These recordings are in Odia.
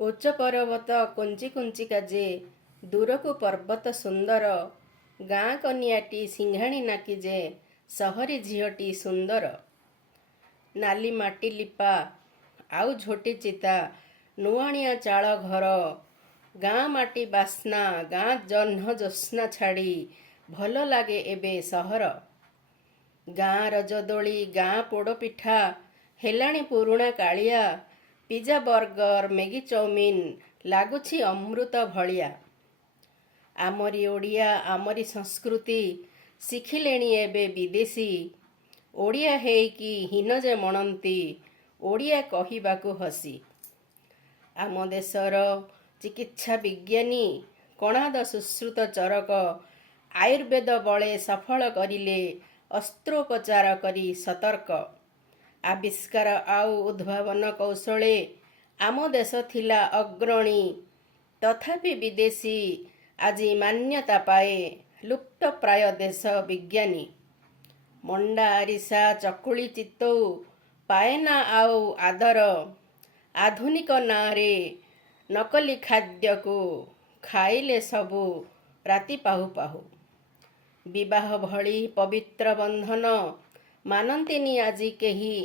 ଉଚ୍ଚ ପର୍ବତ କୁଞ୍ଚି କୁଞ୍ଚିକା ଯେ ଦୂରକୁ ପର୍ବତ ସୁନ୍ଦର। ଗାଁ କନିଆଟି ସିଂଘାଣୀ ନାକି ଯେ ସହରୀ ଝିଅଟି ସୁନ୍ଦର। ନାଲି ମାଟି ଲିପା ଆଉ ଝୋଟି ଚିତା ନୁଆଣିଆ ଚାଳ ଘର। ଗାଁ ମାଟି ବାସ୍ନା ଗାଁ ଜହ୍ନ ଜ୍ୟୋତ୍ସ୍ନା ଛାଡ଼ି ଭଲ ଲାଗେ ଏବେ ସହର। ଗାଁ ରଜଦୋଳି ଗାଁ ପୋଡ଼ପିଠା ହେଲାଣି ପୁରୁଣା କାଳିଆ। ପିଜା ବର୍ଗର ମ୍ୟାଗି ଚାଉମିନ୍ ଲାଗୁଛି ଅମୃତ ଭଳିଆ। ଆମରି ଓଡ଼ିଆ ଆମରି ସଂସ୍କୃତି ଶିଖିଲେଣି ଏବେ ବିଦେଶୀ। ଓଡ଼ିଆ ହେଇକି ହୀନ ଯେ ମଣନ୍ତି ଓଡ଼ିଆ କହିବାକୁ ହସି। ଆମ ଦେଶର ଚିକିତ୍ସା ବିଜ୍ଞାନୀ କଣାଦ ସୁଶ୍ରୁତ ଚରକ ଆୟୁର୍ବେଦ ବଳେ ସଫଳ କରିଲେ ଅସ୍ତ୍ରୋପଚାର କରି ସତର୍କ। ଆବିଷ୍କାର ଆଉ ଉଦ୍ଭାବନ କୌଶଳେ ଆମ ଦେଶ ଥିଲା ଅଗ୍ରଣୀ। ତଥାପି ବିଦେଶୀ ଆଜି ମାନ୍ୟତା ପାଏ ଲୁପ୍ତ ପ୍ରାୟ ଦେଶ ବିଜ୍ଞାନୀ। ମଣ୍ଡା ଆରିସା ଚକୁଳି ଚିତଉ ପାଏନା ଆଉ ଆଦର। ଆଧୁନିକ ନାଁରେ ନକଲି ଖାଦ୍ୟକୁ ଖାଇଲେ ସବୁ ରାତି ପାହୁ ପାହୁ। ବିବାହ ଭଳି ପବିତ୍ର ବନ୍ଧନ ମାନନ୍ତିନି ଆଜି କେହି।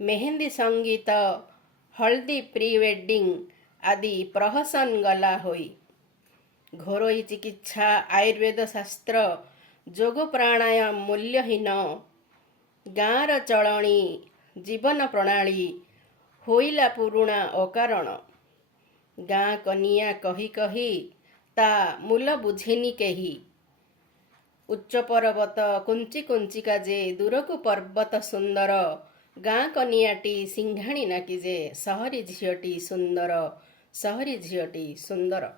ମେହେନ୍ଦି ସଙ୍ଗୀତ ହଳଦୀ ପ୍ରି ୱେଡିଂ ଆଦି ପ୍ରହସନ ଗଲା ହୋଇ। ଘରୋଇ ଚିକିତ୍ସା ଆୟୁର୍ବେଦ ଶାସ୍ତ୍ର ଯୋଗ ପ୍ରାଣାୟାମ ମୂଲ୍ୟହୀନ। ଗାଁର ଚଳଣି ଜୀବନ ପ୍ରଣାଳୀ ହୋଇଲା ପୁରୁଣା ଅକାରଣ। ଗାଁ କନିଆ କହି କହି ତା ମୂଲ ବୁଝେନି କେହି। ଉଚ୍ଚ ପର୍ବତ କୁଞ୍ଚି କୁଞ୍ଚିକା ଯେ ଦୂରକୁ ପର୍ବତ ସୁନ୍ଦର। ଗାଁ କନିଆଟି ସିଂଘାଣୀ ନାକି ଯେ ସହରୀ ଝିଅଟି ସୁନ୍ଦର। ସହରୀ ଝିଅଟି ସୁନ୍ଦର।